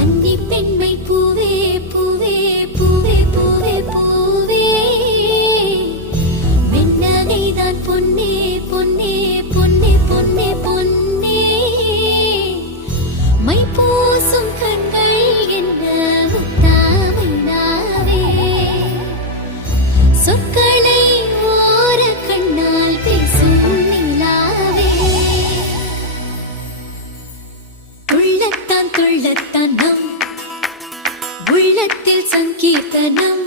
கன்னி பெண்மை பூவே பூவே பூவே பூவே பூவே வெண்ணகைதான் பொன்னே பொன்னே பொன்னே பொன்னே பொன்னே மை பூசும் கண்கள் என்ன முத்தாமைனாவே சொற்களை ஓர கண்ணால் பேசும் நிலாவே துள்ளத்தான் துள்ளத்தான் நம் உள்ளத்தில் சங்கீர்த்தனம்